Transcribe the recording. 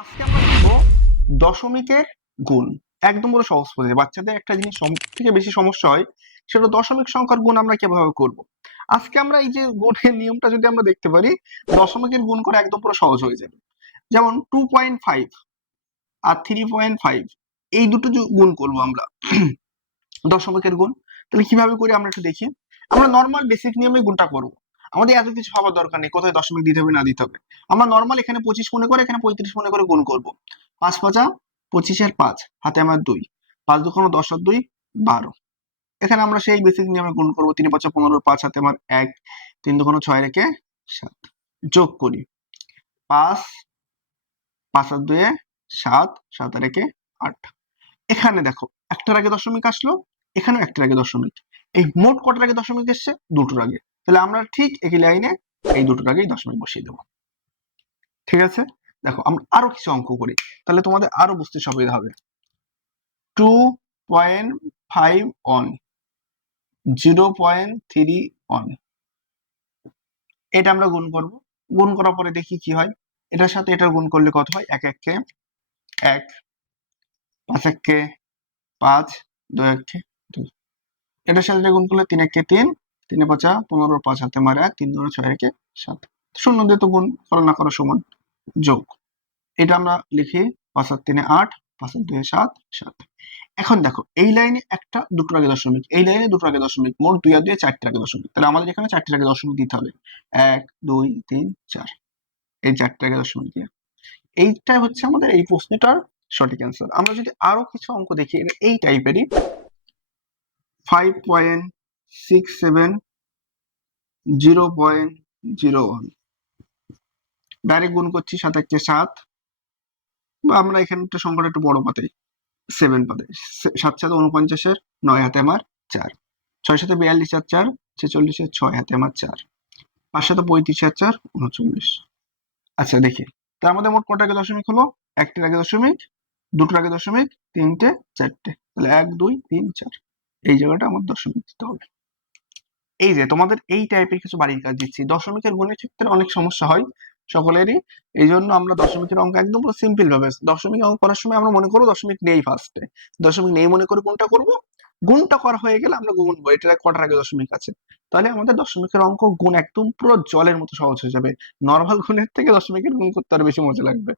আজকে আমরা দেখবো দশমিকের গুণ। একদম পুরো সহজ পদ্ধতি। বাচ্চাদের একটা জিনিস সব থেকে বেশি সমস্যা হয়, সেটা দশমিক সংখ্যার গুণ আমরা কিভাবে করব। আজকে আমরা এই যে গুণের নিয়মটা যদি আমরা দেখতে পারি, দশমিকের গুণ করা একদম পুরো সহজ হয়ে যাবে। যেমন 2.5 আর 3.5, এই দুটো গুণ করবো আমরা দশমিকের গুণ। তাহলে কিভাবে করি আমরা একটু দেখি। আমরা নর্মাল বেসিক নিয়মে গুণটা করব। আমাদের এত কিছু ভাবার দরকার নেই কোথায় দশমিক দিতে হবে না দিতে হবে। আমরা নর্মাল এখানে 25 মনে করে, এখানে 35 মনে করে গুণ করব। 5 5 25 5, হাতে আমার 2, 5 2 10 আর 2 12। এখানে আমরা সেই বেসিক নিয়মে গুণ করব। 3 5 15, 5 হাতে আমার 1, 3 2 6 রেখে 7, যোগ করি 5 5 আর 2 7, 7 আর 1 8। এখানে দেখো একটার আগে দশমিক আসলো, এখানেও একটার আগে দশমিক। এই মোট কটার আগে দশমিক এসছে? দুটোর আগে। তাহলে আমরা ঠিক একই লাইনে এই দুটোর আগেই দশমিক বসিয়ে দেবো। ঠিক আছে, দেখো আমরা আরো কিছু অঙ্ক করি, তাহলে তোমাদের আরো বুঝতে সুবিধা হবে। 2.51 0.31, এটা আমরা গুণ করব। গুণ করার পরে দেখি কি হয়। এটার সাথে এটার গুণ করলে কত হয়? 1 1 কে 1, 5 1 কে 5, 2 1 কে 2। এটার সাথে এটা গুণ করলে 3 1 কে 3, 3 5 15, 5 হাতে মার 1, 3 2 6 রেখে 7। শূন্য দিয়ে তো গুণ করা না করা সমান। যোগ, এটা আমরা লিখি 5 আর 3 8, 5 আর 2 7, 7। এখন দেখো এই লাইনে একটা দুটোর আগে দশমিক, এই লাইনে দুটোর আগে দশমিক, মোট 2 আর 2 চারটের আগে দশমিক। তাহলে আমাদের এখানে চারটের আগে দশমিক দিতে হবে। 1 2 3 4, এই চারটের আগে দশমিক দিয়ে। এইটা হচ্ছে আমাদের এই প্রশ্নটার সঠিক অ্যান্সার। আমরা যদি আরো কিছু অঙ্ক দেখি এই টাইপেরই, 5.67 0.01, ডাইরেক্ট গুণ করছি 7 1 7, বা আমরা এখানে একটা সংখ্যাটা একটু বড় পাতে 7 পাতে, 7 7 49, 9 হাতে আমার 4, 6 7 42 আর 4 46, 6 হাতে আমার 4, 5 7 35 আর 4 39। আচ্ছা দেখি, তার মধ্যে মোট কটা আগে দশমিক হলো? একটার আগে দশমিক, দুটোর আগে দশমিক, তিনটে, চারটে। তাহলে 1 2 3 4, এই জায়গাটা আমার দশমিক দিতে হবে। এই যে তোমাদের এই টাইপের কিছু বাড়ির কাজ দিচ্ছি। দশমিকের গুণের ক্ষেত্রে অনেক সমস্যা হয় সকলেরই, এই জন্য আমরা দশমিকের অঙ্ক একদম পুরো সিম্পল ভাবে, দশমিক অঙ্ক করার সময় আমরা মনে করবো দশমিক নেই, ফার্স্টে দশমিক নেই মনে করে কোনটা করব, গুণটা করা হয়ে গেলে আমরা গুনবো এটা কটার আগে দশমিক আছে। তাহলে আমাদের দশমিকের অঙ্ক গুণ একদম পুরো জলের মতো সহজ হয়ে যাবে। নর্মাল গুণের থেকে দশমিকের গুণ করতে আরো বেশি মজা লাগবে।